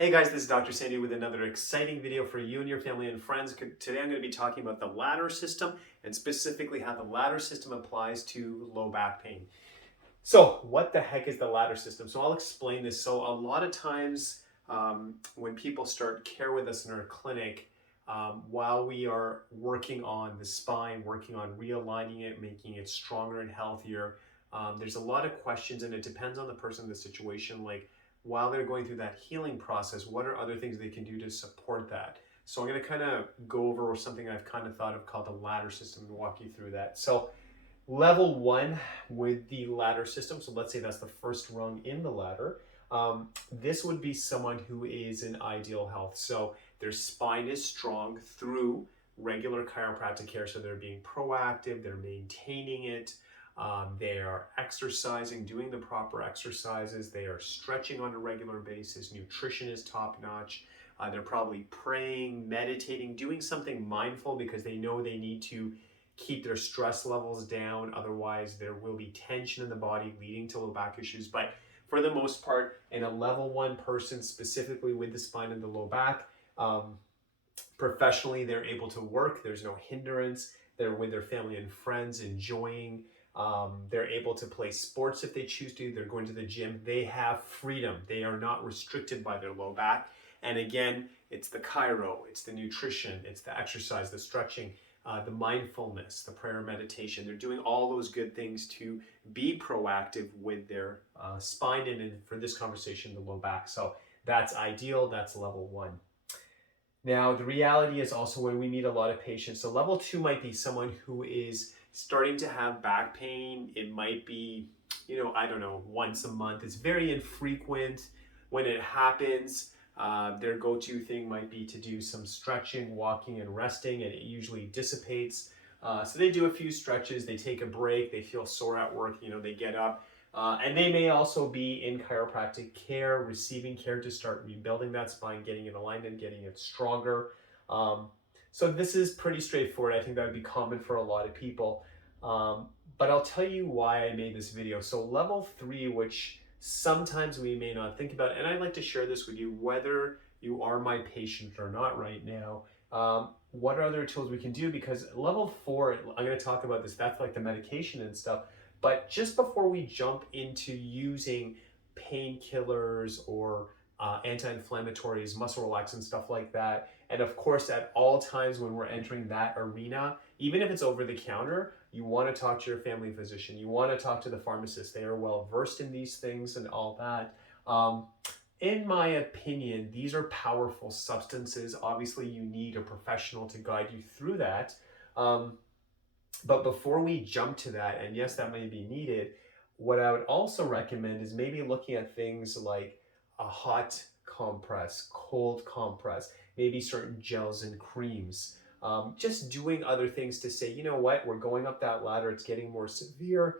Hey guys, this is Dr. Sandy with another exciting video for you and your family and friends. Today I'm going to be talking about the ladder system and specifically how the ladder system applies to low back pain. So what the heck is the ladder system? So I'll explain this. So a lot of times when people start care with us in our clinic, while we are working on the spine, working on realigning it, making it stronger and healthier, there's a lot of questions and it depends on the person, the situation, like while they're going through that healing process, what are other things they can do to support that? So I'm going to kind of go over something I've kind of thought of called the ladder system and walk you through that. So level one with the ladder system, so let's say that's the first rung in the ladder, this would be someone who is in ideal health. So their spine is strong through regular chiropractic care, so they're being proactive, they're maintaining it, they are exercising, doing the proper exercises, they are stretching on a regular basis, nutrition is top notch, they're probably praying, meditating, doing something mindful because they know they need to keep their stress levels down. Otherwise, there will be tension in the body leading to low back issues. But for the most part, in a level one person, specifically with the spine and the low back, professionally, they're able to work. There's no hindrance. They're with their family and friends, enjoying. They're able to play sports if they choose to. They're going to the gym. They have freedom. They are not restricted by their low back. And again, it's the chiro, it's the nutrition, it's the exercise, the stretching, the mindfulness, the prayer, meditation. They're doing all those good things to be proactive with their spine and for this conversation, the low back. So that's ideal. That's level one. Now, the reality is also when we meet a lot of patients, so level two might be someone who is starting to have back pain. It might be, I don't know, once a month. It's very infrequent when it happens. Their go-to thing might be to do some stretching, walking, and resting, and it usually dissipates. So they do a few stretches, they take a break, they feel sore at work, they get up. And they may also be in chiropractic care, receiving care to start rebuilding that spine, getting it aligned and getting it stronger. So this is pretty straightforward. I think that would be common for a lot of people. But I'll tell you why I made this video. So level three, which sometimes we may not think about, and I'd like to share this with you, whether you are my patient or not right now. What are other tools we can do? Because level four, I'm going to talk about this, that's like the medication and stuff. But just before we jump into using painkillers or anti-inflammatories, muscle relaxants, stuff like that, and of course, at all times when we're entering that arena, even if it's over the counter, you want to talk to your family physician. You want to talk to the pharmacist. They are well versed in these things and all that. In my opinion, these are powerful substances. Obviously, you need a professional to guide you through that. But before we jump to that, and yes, that may be needed, what I would also recommend is maybe looking at things like a hot compress, cold compress, maybe certain gels and creams. Just doing other things to say, you know what, we're going up that ladder, it's getting more severe.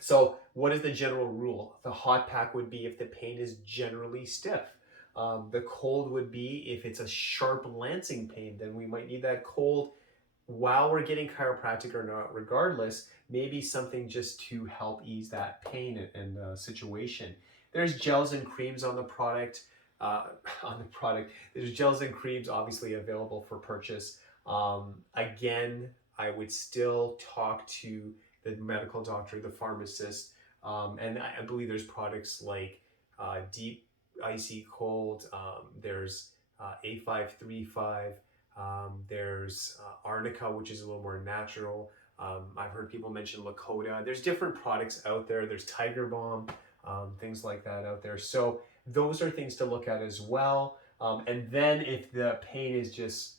So what is the general rule? The hot pack would be if the pain is generally stiff. The cold would be if it's a sharp lancing pain, then we might need that cold while we're getting chiropractic or not, regardless, maybe something just to help ease that pain and situation. There's gels and creams on the product. There's gels and creams obviously available for purchase. Again, I would still talk to the medical doctor, the pharmacist, and I believe there's products like Deep Icy Cold. There's A535. There's Arnica, which is a little more natural. I've heard people mention Lakota. There's different products out there. There's Tiger Balm, things like that out there. So those are things to look at as well. And then if the pain is just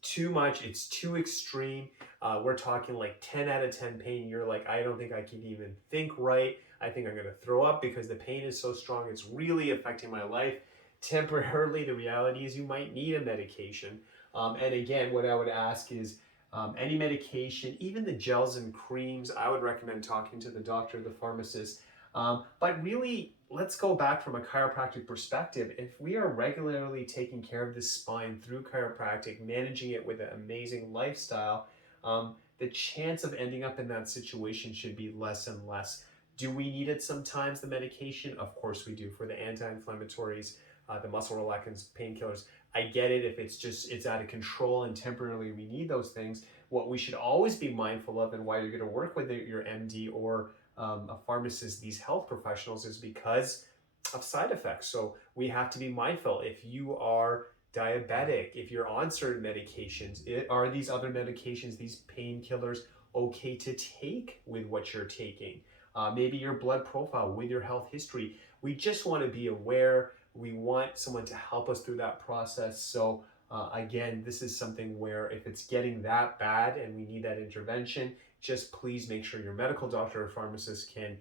too much, it's too extreme, we're talking like 10 out of 10 pain, you're like, I don't think I can even think right. I think I'm going to throw up because the pain is so strong. It's really affecting my life. Temporarily, the reality is you might need a medication. And again, what I would ask is any medication, even the gels and creams, I would recommend talking to the doctor, the pharmacist. But really, let's go back from a chiropractic perspective. If we are regularly taking care of the spine through chiropractic, managing it with an amazing lifestyle, the chance of ending up in that situation should be less and less. Do we need it sometimes, the medication? Of course we do, for the anti-inflammatories, the muscle relaxants, painkillers. I get it if it's out of control and temporarily we need those things. What we should always be mindful of, and why you're going to work with your MD or a pharmacist, these health professionals, is because of side effects. So we have to be mindful. If you are diabetic, if you're on certain medications, are these other medications, these painkillers, okay to take with what you're taking? Maybe your blood profile with your health history. We just want to be aware. We want someone to help us through that process. So again, this is something where if it's getting that bad and we need that intervention, just please make sure your medical doctor or pharmacist can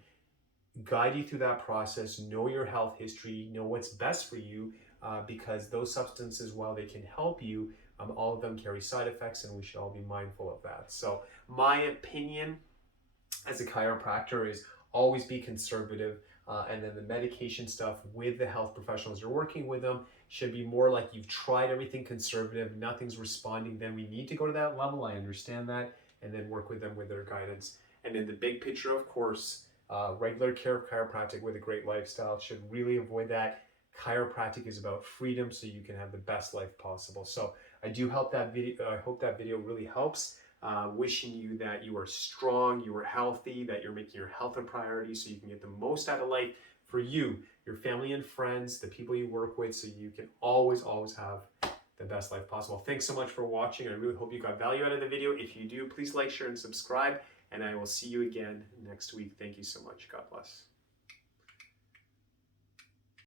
guide you through that process, know your health history, know what's best for you, because those substances, while they can help you, all of them carry side effects, and we should all be mindful of that. So my opinion as a chiropractor is always be conservative, and then the medication stuff with the health professionals you're working with them should be more like you've tried everything conservative, nothing's responding, then we need to go to that level. I understand that, and then work with them with their guidance. And in the big picture, of course, regular care of chiropractic with a great lifestyle should really avoid that. Chiropractic is about freedom, so you can have the best life possible. So I hope that video really helps. Wishing you that you are strong, you are healthy, that you're making your health a priority so you can get the most out of life for you, your family and friends, the people you work with, so you can always have the best life possible. Thanks so much for watching. I really hope you got value out of the video. If you do, please like, share, and subscribe, and I will see you again next week. Thank you so much. God bless.